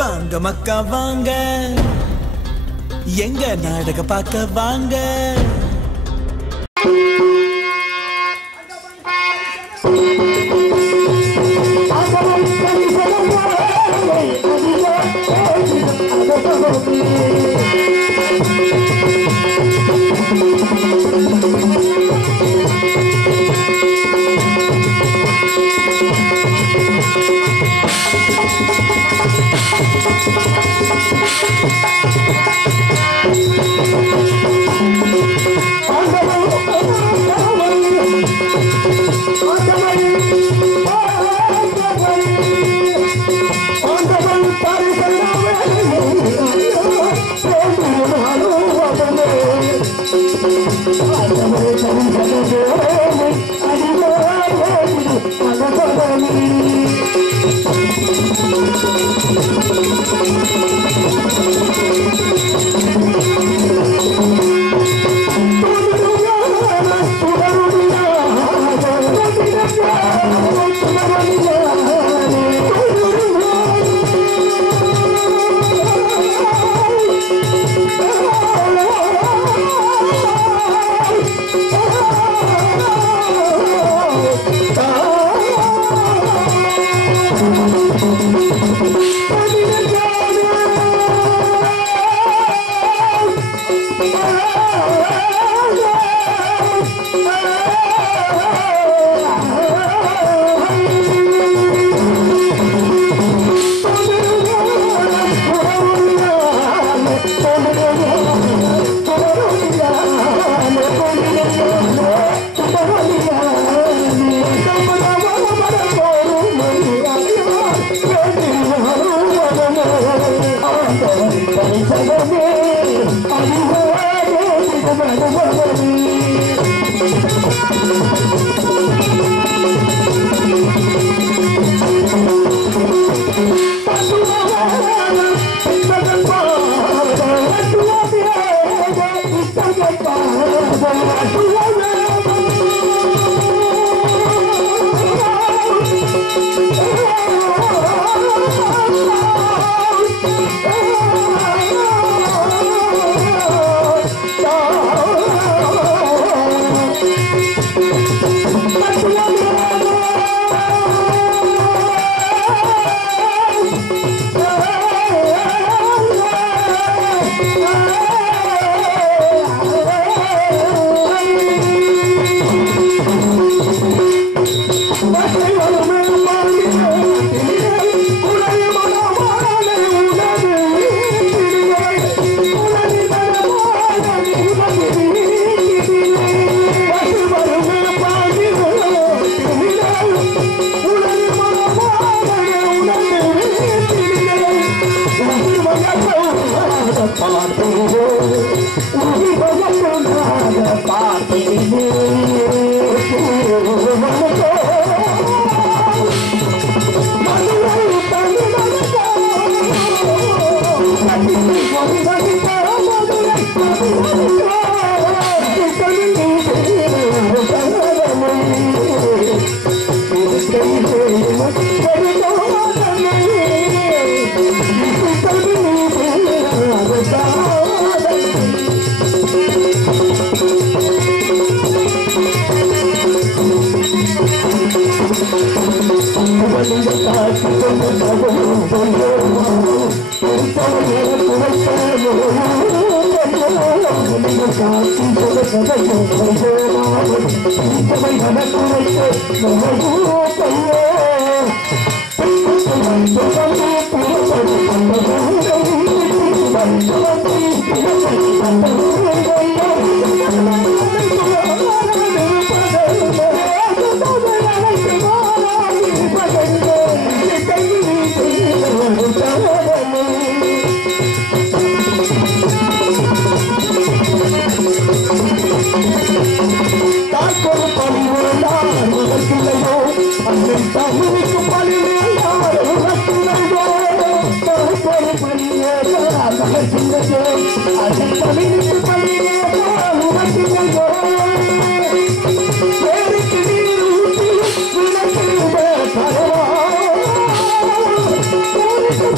வாங்க மக்கா வாங்க எங்க நாடக பார்க்க வாங்க.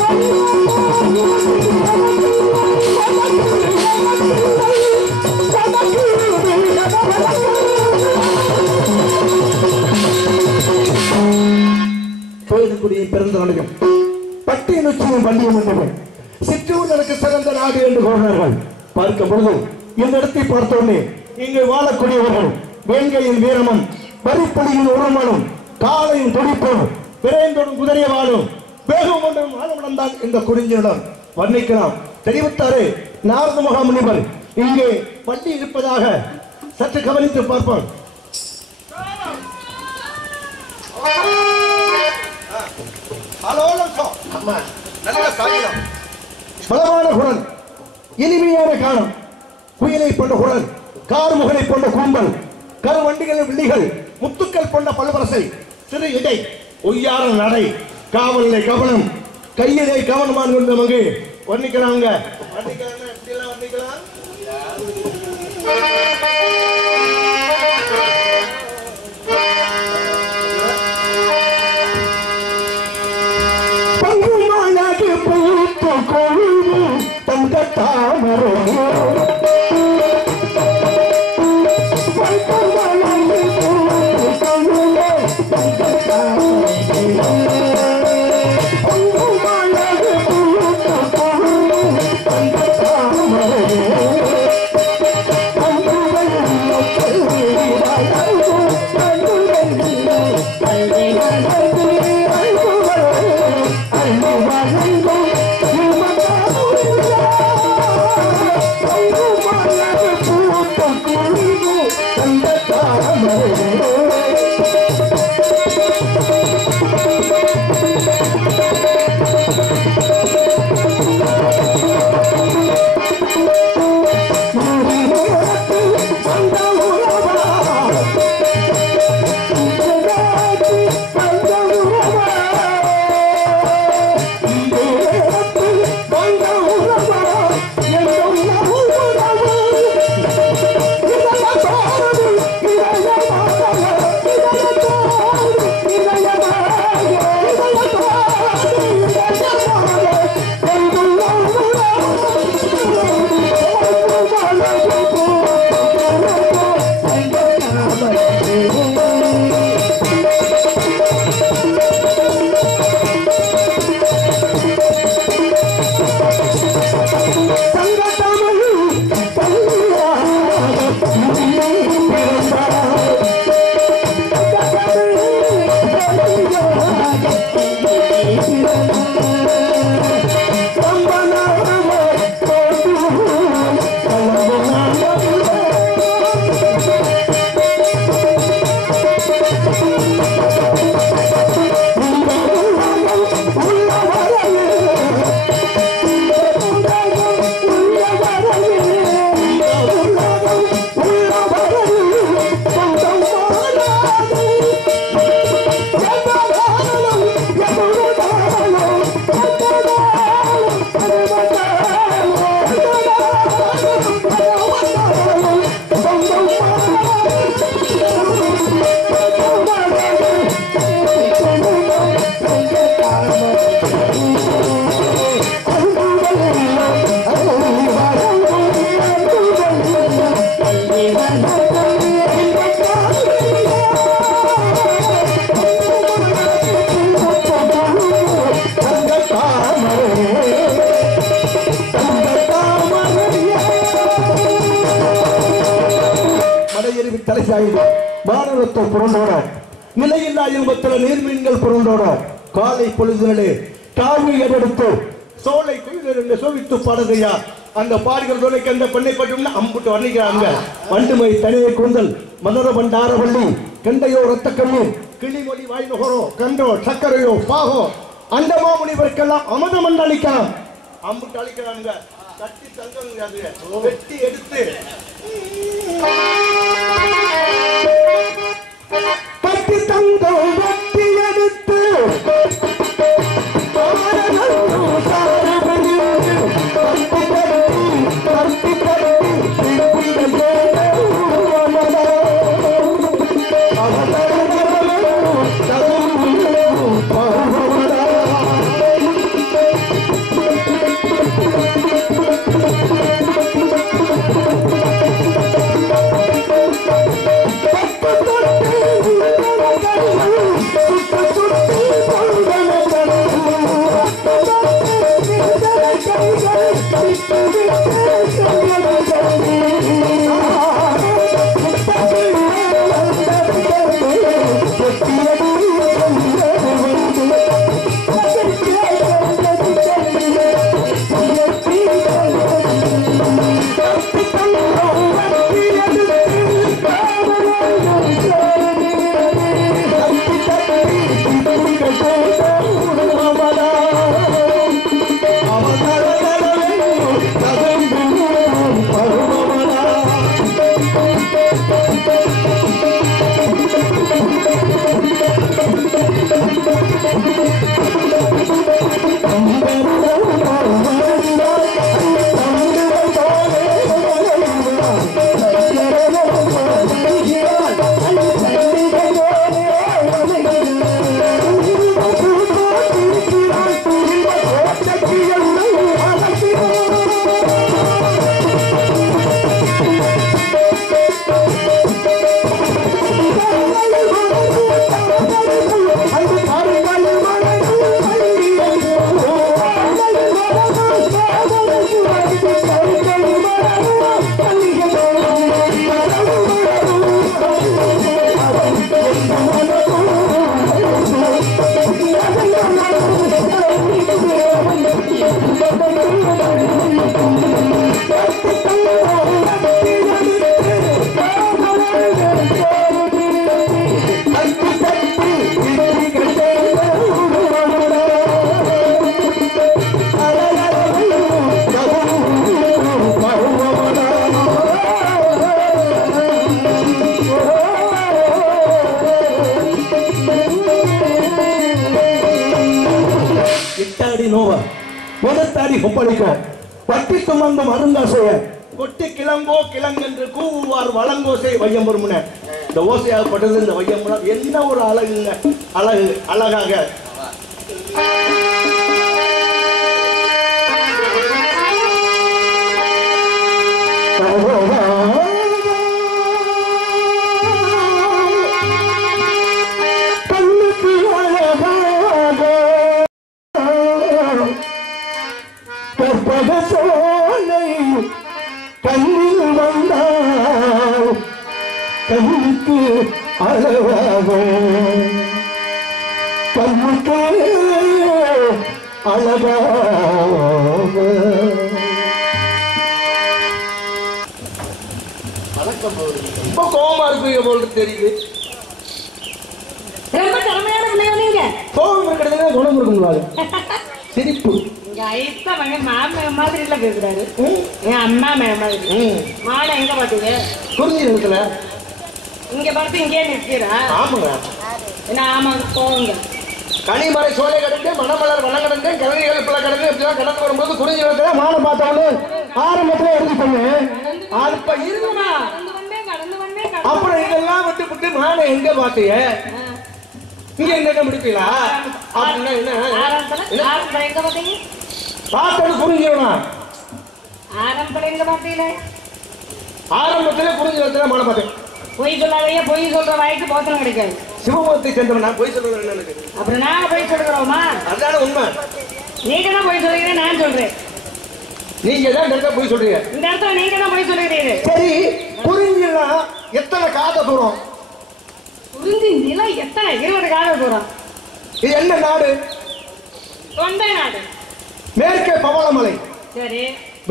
Thank you. வேதக்குடியை பிறந்த நாளையும் பட்டிய நொச்சியும் வண்டியும் என்றவன் சிற்றூர் எனக்கு சிறந்த நாடு என்று கூறினார்கள். பார்க்கும் பொழுது இந்த இடத்தை பார்த்தோன்னே இங்கு வாழக்கூடியவர்கள் வேங்கையின் வீரமும் வரிப்பொழியின் உரமனும் காலையும் துடிப்பும் விரைந்தோடும் குதிரைய வாழும் வேகம் ஒன்றும் வாழமுடன் தான் இந்த குறிஞ்சியிடம் வர்ணிக்கலாம். தெரிவித்தாரே நாரத மகாமுனிவர் இங்கே வண்டி இருப்பதாக சற்று கவனித்து பார்ப்போம். பலமான குரல், இனிமையான காலம், குயிலை போன்ற குரல், கார்முகனை போன்ற கூம்பல், கருவண்டிகளின் வில்லிகள், முத்துக்கள் போன்ற பல்வரசை, சிறு இடை, ஒய்யார நடை, காவலை கவனம், கையிலே கவனமான கொண்டு நமக்கு வர்ணிக்கிறாங்க. வர்ணிக்கலாம் மாணவத்தை புரண்டோட நிலையில்லா இன்பத்தில் நீர்மீன்கள் புரண்டோட காலை பொழுதுகளே தாழ்வு எடுத்து சோலை குயிலர் என்று சோவித்து பாடுகையா அந்த பாடுகிற சோலைக்கு அந்த பெண்ணை பற்றி அம்புட்டு வர்ணிக்கிறாங்க. வண்டுமை தனியை கூந்தல் மதர பண்டாரவள்ளி கண்டையோ ரத்த கண்ணீர் கிளிமொழி வாய் நுகரோ கண்டோ சக்கரையோ பாகோ அந்த மாமுனிவருக்கெல்லாம் அமதம் என்று அளிக்கலாம். அம்புட்டு அளிக்கிறாங்க. கட்டி தங்க வெட்டி எடுத்து கட்டி தங்க வெட்டி எடுத்து Oh, பட்டி சுமந்தும் அருங்காசைய கொட்டி கிளங்கோ கிளங்கென்று கூவுவார் வளங்கோசை வையம்பெருமுன. இந்த ஓசையாகப்பட்டது இந்த வையம்புரம் என்ன ஒரு அழகுங்க, அழகு அழகாக கண்ணில் வந்தால் கண்ணுக்கு அழகாக கண்ணுக்கு அழகாக. ரொம்ப கோபமா இருக்கு போல தெரியுது. ரொம்ப திறமையான பிள்ளையா நீங்க. கோபம் இருக்கிறதுல குணம் இருக்குங்களா? சிரிப்பு மாதிரி எல்லாம் பேசுறாரு. என் அம்மா மாதிரி மாலை எங்க பாத்தீங்க? குறிஞ்சி நிலத்துல. இங்க பார்த்து இங்கே நிற்கிறா? ஆமாங்க. என்ன ஆமா போங்க. கனிமலை சோலை கடந்து மணமலர் வளம் கடந்து கிழவிகள் பிள்ளை கடந்து இப்படிலாம் கடந்து வரும்போது குறிஞ்சி நிலத்துல மாலை பார்த்தாலும் ஆரம்பத்துல எடுத்து சொன்னேன். அப்ப இருக்குமா? அப்புறம் இதெல்லாம் விட்டு விட்டு மாலை எங்க பாத்தீங்க? இங்க எங்க முடிப்பீங்களா? அப்படின்னா என்ன பார்த்தது புரிஞ்சிடணும். ஆரம்பத்துல புரிஞ்சு மழை பார்த்தேன். பொய் சொல்லாதையே, பொய் சொல்ற வாய்க்கு போத்தனம் கிடைக்காது. சிவபக்தி சேர்ந்தவன் நான் பொய் சொல்றேன். எனக்கு அப்புறம் நான் பொய் சொல்றோமா? அதான உண்மை. நீங்க தான் பொய் சொல்றீங்க, நான் சொல்றேன். நீங்க தான் இந்த இடத்துல பொய் சொல்றீங்க. இந்த இடத்துல நீங்க தான் பொய் சொல்றீங்க. சரி, புரிஞ்சுனா எத்தனை காத தூரம்? புரிஞ்சு நிலம் எத்தனை? 20 காத தூரம். இது என்ன நாடு? தொண்டை நாடு. மேற்கே பவளமலை. சரி.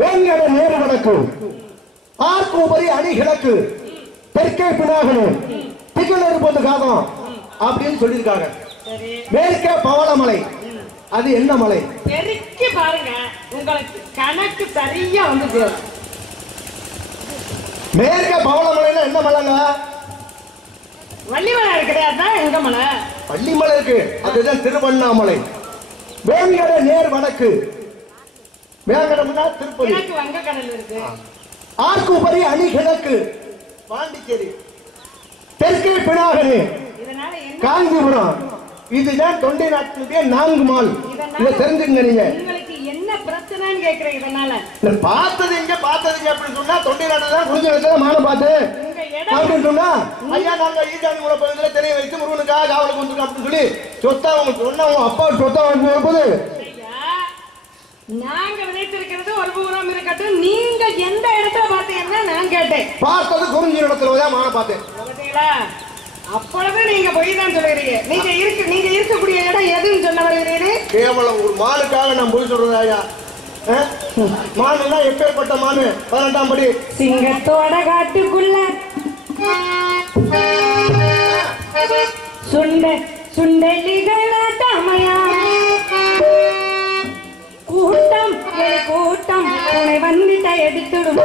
வேங்கட நேரு வடக்கு, ஆர்கோபரி அணி கிழக்கு, தெற்கே பினாகனு, திகழறு பொது காதம் அப்படின்னு சொல்லியிருக்காங்க. மேற்கே பவளமலை. அது என்ன மலை? பெருக்கி பாருங்க, உங்களுக்கு கணக்கு சரியா வந்து. மேற்கே பவளமலைன்னா என்ன மலைங்க? வள்ளிமலை இருக்குது. அதான் எங்க மலை? வள்ளிமலை இருக்கு, அதுதான் திருவண்ணாமலை. வேங்கட நேர் வடக்கு, வேங்கடம்னா திருப்பதி. வங்கக்கடல் இருக்கு. ஆர்கோபரி அணி கிழக்கு, பாண்டிச்சேரி. தெற்கே பினாகனு, காஞ்சிபுரம். இதுதான் தொண்டை நாட்டினுடைய 4 மால். இதை தெரிஞ்சுங்க. நீங்க உங்களுக்கு என்ன பிரச்சனைன்னு கேக்குறேன். இதனால பார்த்தது எங்க பார்த்தது அப்படின்னு சொன்னா தொண்டை நாட்டுல தான் குறிஞ்சி நிலத்துல மாலை பார்த்து அப்படின்னு சொன்னா ஐயா நாங்க ஈசானி மூல பகுதியில தெரிய வைத்து முருகனுக்காக காவலுக்கு வந்துருக்கோம் அப்படின்னு சொல்லி சொத்தா அவங்க சொன்னா அவங்க அப்பா சொத்தா வந்து வரும்போது நாங்க விதைத்திருக்கிறது ஒரு பூரம் இருக்கட்டும். நீங்க எந்த இடத்துல பார்த்தீங்கன்னா நான் கேட்டேன். பார்த்தது குறிஞ்சி இடத்துல தான் மாலை பார்த்தேன். பார்த்தீங்களா? அப்பொழுது நீங்க போய் தான் சொல்லுறீங்க. நீங்க இருக்கக்கூடிய இடம் எதுன்னு சொல்ல வருகிறீர்கள்? கேவலம் ஒரு மானுக்காக நான் போய் சொல்றேன் ஐயா. மானுன்னா எப்பேற்பட்ட மானு? 18ஆம் படி. சிங்கத்தோட காட்டுக்குள்ள சுண்டலிகள் நாட்டாமையா கூட்டம் கூட்டம் உன்னை வந்துட்ட எடுத்துடும்.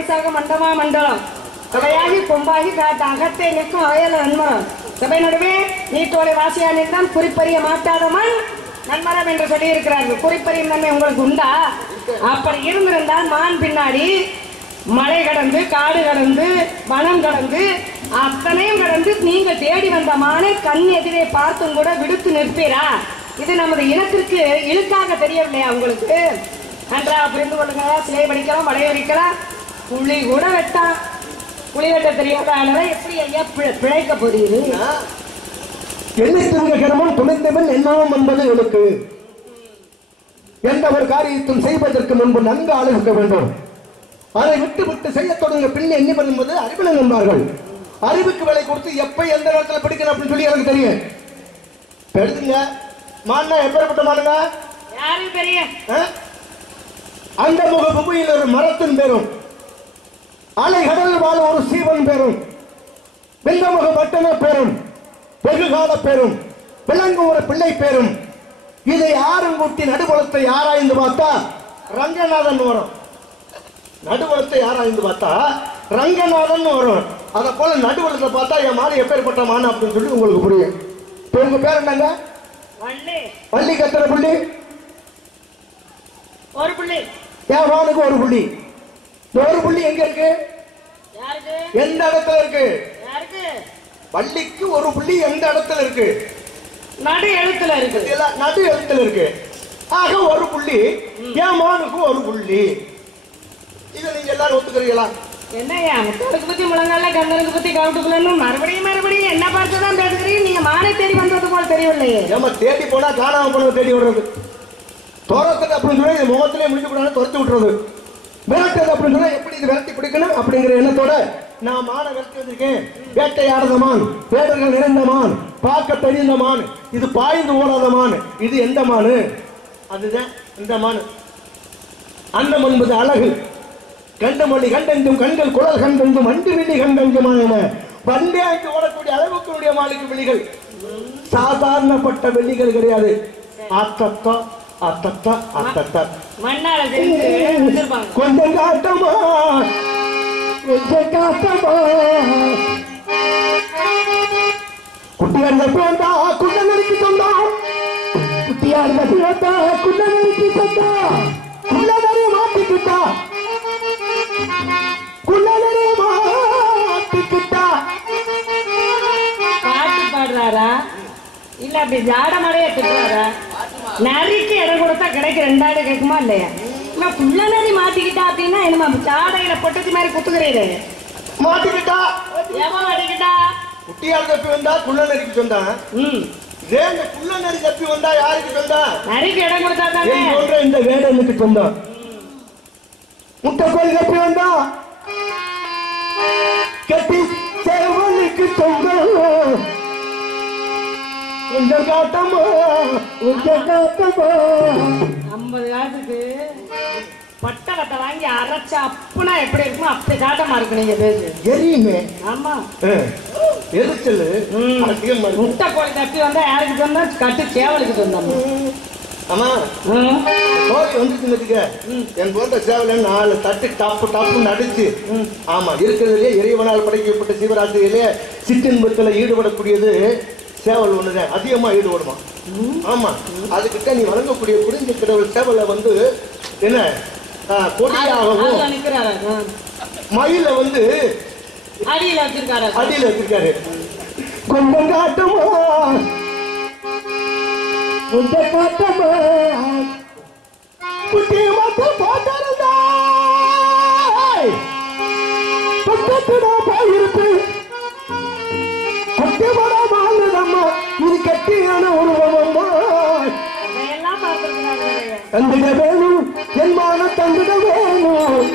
வைசாக மண்டமா மண்டலம் சபையாகி கொம்பாகி காட்ட அகத்தை நிற்கும் அவையல நன்மரம் சபை நடுவே நீட்டோலை வாசியா நின்றான் குறிப்பறிய மாட்டாத மண் நன்மரம் என்று சொல்லி இருக்கிறார்கள். குறிப்பறியும் நன்மை உங்களுக்கு உண்டா? அப்படி இருந்திருந்தால் மான் பின்னாடி மலை கடந்து காடு கடந்து வனம் கடந்து அத்தனையும் கடந்து நீங்கள் தேடி வந்த மானை கண் எதிரே பார்த்தும் கூட விடுத்து நிற்பீரா? இது நமது இனத்திற்கு இழுக்காக தெரியவில்லையா உங்களுக்கு? நன்றாக புரிந்து கொள்ளுங்க. சிலை படிக்கலாம், வளையடிக்கலாம், புள்ளி கூட வெட்டான். புளி வெட்ட தெரியாத எப்படி ஐயா பிழைக்க போறீங்க? எண்ணித்திருந்த கிரமம் துணிந்தவன் என்னவும் என்பது எனக்கு. எந்த ஒரு காரியத்தும் செய்வதற்கு முன்பு நன்கு ஆலோசிக்க வேண்டும். அதை விட்டு விட்டு செய்ய தொடங்க பின் எண்ணிவர் என்பது அறிவினர் என்பார்கள். அறிவுக்கு விலை கொடுத்து எப்ப எந்த நேரத்தில் பிடிக்கணும் அப்படின்னு சொல்லி எனக்கு தெரியும். எழுதுங்க. மான்னா எப்பேற்பட்ட மானுங்க? யாரும் தெரியும். அந்த முக புகையில் ஒரு மரத்தின் பேரும் அலை கடல் வாழ ஒரு சீவன் பேரும் வெங்கமுக பட்டன பேரும் வெகுகால பேரும் விளங்கும் ஒரு பிள்ளை பேரும். இதை ஆறும் கூட்டி நடுவளத்தை ஆராய்ந்து பார்த்தா ரங்கநாதன் வரும். நடுவளத்தை ஆராய்ந்து பார்த்தா ரங்கநாதன் வரும். அதை போல நடுவளத்தை பார்த்தா என் மாதிரி எப்பேற்பட்ட மான் அப்படின்னு சொல்லி உங்களுக்கு புரியும். இப்போ உங்க பேர் என்னங்க? பள்ளி கத்துற புள்ளி ஒரு புள்ளி. என் மானுக்கு ஒரு புள்ளி. ஒரு புள்ளி எங்க இருக்கு? எந்த இடத்துல இருக்கு? பள்ளிக்கு ஒரு புள்ளி எந்த இடத்துல இருக்கு? நடு எழுத்துல இருக்கு. நடு எழுத்துல இருக்கு. ஆக ஒரு புள்ளி. என் மானுக்கு ஒரு புள்ளி. இதை நீங்க எல்லாரும் ஒத்துக்கிறீங்களா? என்னையா முட்டலுக்கு பத்தி முழங்கால கந்தனுக்கு பத்தி கவுட்டுக்குள்ளன்னு மறுபடியும் என்ன பார்த்துதான் பேசுகிறீங்க? நீங்க மானை தேடி வந்தது போல தெரியவில்லையே. நம்ம தேடி போனா காணாம போனது தேடி விடுறது. துரத்துக்கு அப்படின்னு சொல்லி முகத்திலே முடிஞ்சு கூடாது துரத்து விட்டுறது. விரட்டுறது அப்படின்னு சொன்னா எப்படி இது விரட்டி பிடிக்கணும் அப்படிங்கிற எண்ணத்தோட நான் மான விரட்டி வந்திருக்கேன். வேட்டையாடுற மான், வேடர்கள் நிறைந்த மான், பார்க்க தெரிந்த மான், இது பாய்ந்து ஓடாத மான். இது எந்த மானு? அதுதான் இந்த மான். அன்னம் என்பது அழகு. கண்டமொழி கண்டெஞ்சும் கண்கள் குழல் கண்டெஞ்சும் அண்டு விழி கண்டெஞ்சுமான வண்டேக்கு ஓடக்கூடிய அளவுக்கு மாளிகை விழிகள். சாதாரணப்பட்ட வெள்ளிகள் கிடையாது. அத்தத்தா அத்தத்தா அத்தத்தா கொஞ்சம் காட்டமா கொஞ்சம் காட்டமா குட்டியார் தப்பி வந்தா குண்ட நெருக்கி சொந்தா. குட்டியார் தப்பி வந்தா குண்ட நெருக்கி சொந்தா. குள்ளதறி மாட்டிக்கிட்டா குள்ளதறி மாட்டிக்கிட்டா. பாட்டு பாடுறாரா இல்ல அப்படி ஜாட மழைய திட்டுறாரா? நரிக்கு இடம் கொடுத்தா கிடைக்க ரெண்டாடு கேட்குமா இல்லையா? நான் குள்ள நரி மாட்டிக்கிட்டா அப்படின்னா என்னமா சாடையில பொட்டத்தி மாதிரி குத்துக்கிறீங்க? மாட்டிக்கிட்டா ஏமா மாட்டிக்கிட்டா? குட்டியார் தப்பி வந்தா குள்ள நரிக்கு சொந்தா. குள்ள நரி தப்பி வந்தா யாருக்கு சொந்தா? நரிக்கு இடம் கொடுத்தா தானே. இந்த வேடனுக்கு சொந்தா. முட்டைக்கோழி தப்பி வந்தா கட்டி சேவலுக்கு சொந்தம். கொஞ்சம் காட்டமா கொஞ்சம் காட்டமா. 50 காலத்துக்கு பட்டை கட்டை வாங்கி அரைச்ச அப்புனா எப்படி இருக்குமோ அப்படி காட்டமா இருக்கு நீங்க பேசு. எரியுமே. ஆமா எரிச்சல். முட்டை கோழி தப்பி வந்தா யாருக்கு சொந்தா? கட்டு சேவலுக்கு சொந்தம். ஆமா கோழி வந்துச்சுங்க. என் போன்ற சேவல 4 தட்டு டப்பு டப்புன்னு அடிச்சு. ஆமா இருக்கிறதுலயே இறைவனால் படைக்கப்பட்ட சிவராத்திரியிலே சிற்றின்பத்துல ஈடுபடக்கூடியது சேவல் ஒண்ணுதான். அதிகமா ஈடுபடுமா. ஆமா அதுக்கிட்ட நீ வழங்கக்கூடிய புரிஞ்சு கடவுள் சேவலை வந்து என்ன கொடியாகவும் மயில வந்து அடியில வச்சிருக்காரு. கொஞ்சம் காட்டமா கொஞ்சம் காட்டமா குட்டி மட்டும் போட்டிருந்தா போயிருக்கு. குட்டிமடமானதம்மா இது கட்டியான உருவமம்மா. தந்திட வேணும் என் மான தந்திட வேணும்.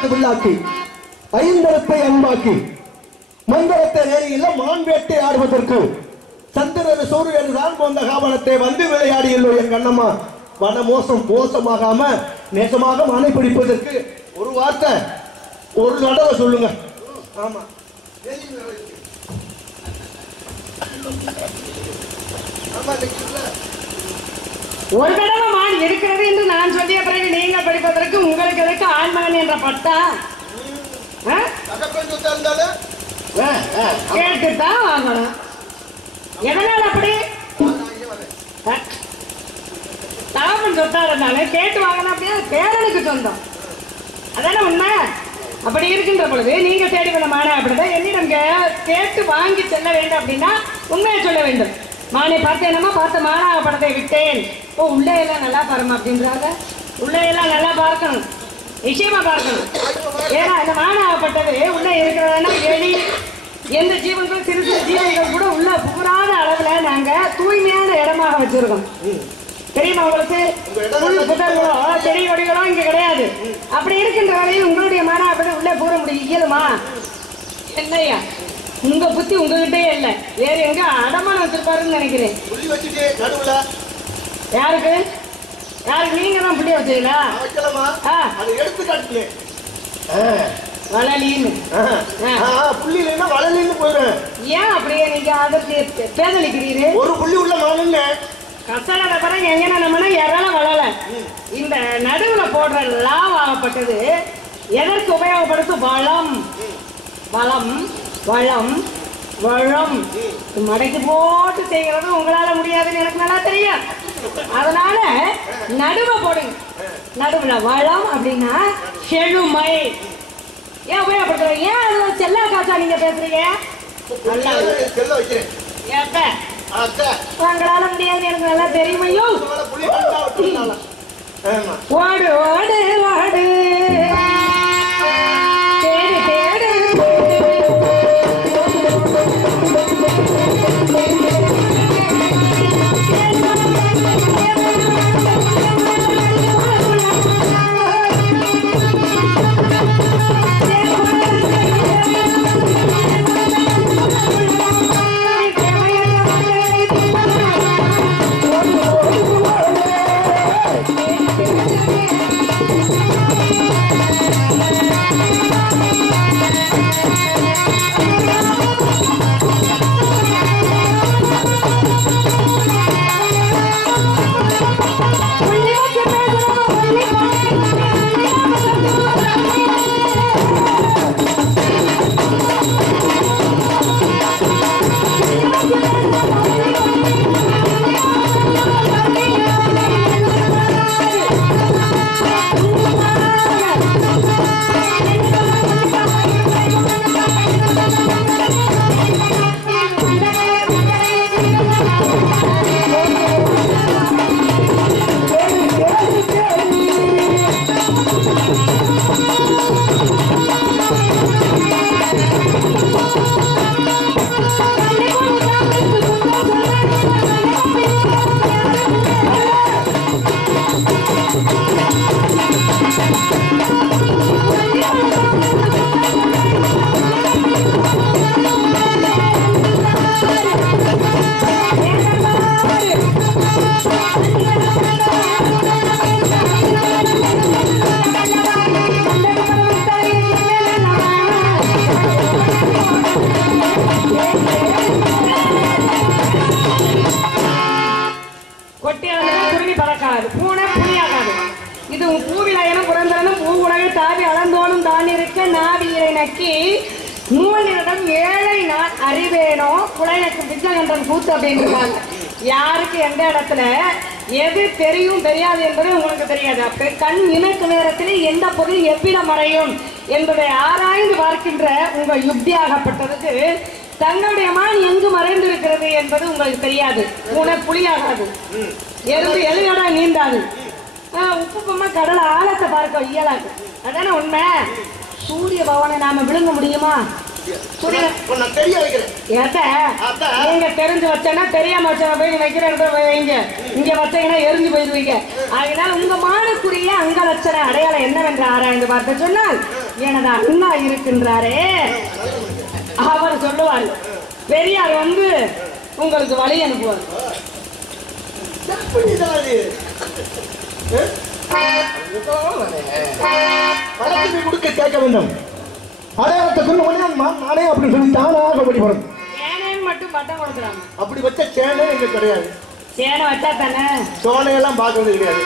ஐந்தெழுத்து வில்லாக்கி ஐந்தெழுத்தை அன்பாக்கி மந்திரத்தை நேரில் மான் வேட்டை ஆடுவதற்கு சந்திரன் சூரியன் தான் போன்ற காவலத்தை வந்து விளையாடியல்லோ என் கண்ணம்மா வன மோசமாகாம நேசமாக மானை பிடிப்பதற்கு ஒரு வார்த்தை ஒரு தடவை சொல்லுங்க. ஆமா ஒரு தடவை மான் இருக்கிறது என்று நான் சொல்லிய பிறகு நீங்கள் படிப்பதற்கு உங்களுக்கு எதற்கு ஆண்மகன் என்ற பட்டா கேட்டுத்தான் வாங்கணும். எதனால் அப்படி தாமன் சொத்தா இருந்தாலும் கேட்டு வாங்கணும் அப்படின்னா பேரனுக்கு சொந்தம் அதான உண்மை. அப்படி இருக்கின்ற பொழுது நீங்க தேடி வந்த மானை அப்படிதான் என்னிடம் கேட்டு வாங்கி செல்ல வேண்டும் அப்படின்னா உண்மையை சொல்ல வேண்டும். மானை பார்த்தேனமா பார்த்த மானாக படத்தை விட்டேன். ஓ உள்ளே எல்லாம் நல்லா பாருமா அப்படின்றாங்க. உள்ளே எல்லாம் நல்லா பார்க்கணும், நிச்சயமா பார்க்கணும். ஏன்னா இந்த மானாகப்பட்டது உள்ள இருக்கிறதுனா எலி எந்த ஜீவன்கள் சிறு சிறு ஜீவன்கள் கூட உள்ள புகுறாத அளவுல நாங்க தூய்மையான இடமாக வச்சிருக்கோம். தெரியுமா உங்களுக்கு? புத்தகங்களோ செடி கொடிகளோ இங்க கிடையாது. அப்படி இருக்கின்ற வரையில் உங்களுடைய மானாகப்பட்டது உள்ள பூர முடியும் இயலுமா? என்னையா உங்க புத்தி உங்ககிட்டே இல்லை, வேற எங்க அடமானம் வச்சிருப்பாருன்னு நினைக்கிறேன். யாருக்கு யாருக்கு நீங்க தான் புள்ளிய வச்சீங்களா? வளலின்னு போயிடும். ஏன் அப்படியே நீங்க அதற்கு பேதலிக்கிறீரு? ஒரு புள்ளி உள்ள மானுங்க கசட பிறகு எங்கன்னா நம்மனா யாரால வளல. இந்த நடுவுல போடுற லாவாகப்பட்டது எதற்கு உபயோகப்படுத்தும்? வளம் வளம் வளம் வளம் மடக்கி போட்டு செய்கிறது உங்களால முடியாதுன்னு எனக்கு நல்லா தெரியும். அதனால நடுவை போடுங்க. நடுவுல வளம் அப்படின்னா செழுமை. ஏன் உபயோகப்படுத்துற? ஏன் அது செல்லா காசா நீங்க பேசுறீங்க? உங்களால முடியாது எனக்கு நல்லா தெரியுமையோ. ஓடு ஓடு ஓடு தேடு தேடு யாருக்கு எந்த இடத்துல எது தெரியும் தெரியாது என்பது உங்களுக்கு தெரியாது. அப்ப கண் இமைக்கு நேரத்தில் எந்த பொருள் எவ்விடம் மறையும் என்பதை ஆராய்ந்து பார்க்கின்ற உங்க யுக்தியாகப்பட்டதுக்கு தங்களுடைய மான் எங்கு மறைந்திருக்கிறது என்பது உங்களுக்கு தெரியாது. பூனை புலியாகாது, எறும்பு எலியோட நீந்தாது, உப்பு பொம்மை கடலை ஆழத்தை பார்க்க இயலாது. அதான உண்மை. சூரிய பவனை நாம விழுங்க முடியுமா? நீங்க தெரிஞ்சு வச்சா தெரியாம வச்சா போய் வைக்கிறேன் வைங்க, இங்க வச்சீங்கன்னா எரிஞ்சு போயிருவீங்க. அதனால உங்க மானுக்குரிய அங்க லட்சண அடையாளம் என்னவென்று ஆராய்ந்து பார்த்து சொன்னால் எனது அண்ணா இருக்கின்றாரே அவர் சொல்லுவார், பெரியார் வந்து உங்களுக்கு வழி அனுப்புவார். பணத்தை கொடுக்க கேட்க வேண்டும். அடையாளத்தை கொண்டு நானே அப்படி சொல்லி தானாக படி போறேன். சேனைன்னு மட்டும் பட்டம் கொடுக்குறாங்க. அப்படி வச்ச சேனை எங்க கிடையாது. சேனை வச்சா தானே சோனையெல்லாம் பார்க்கறது கிடையாது.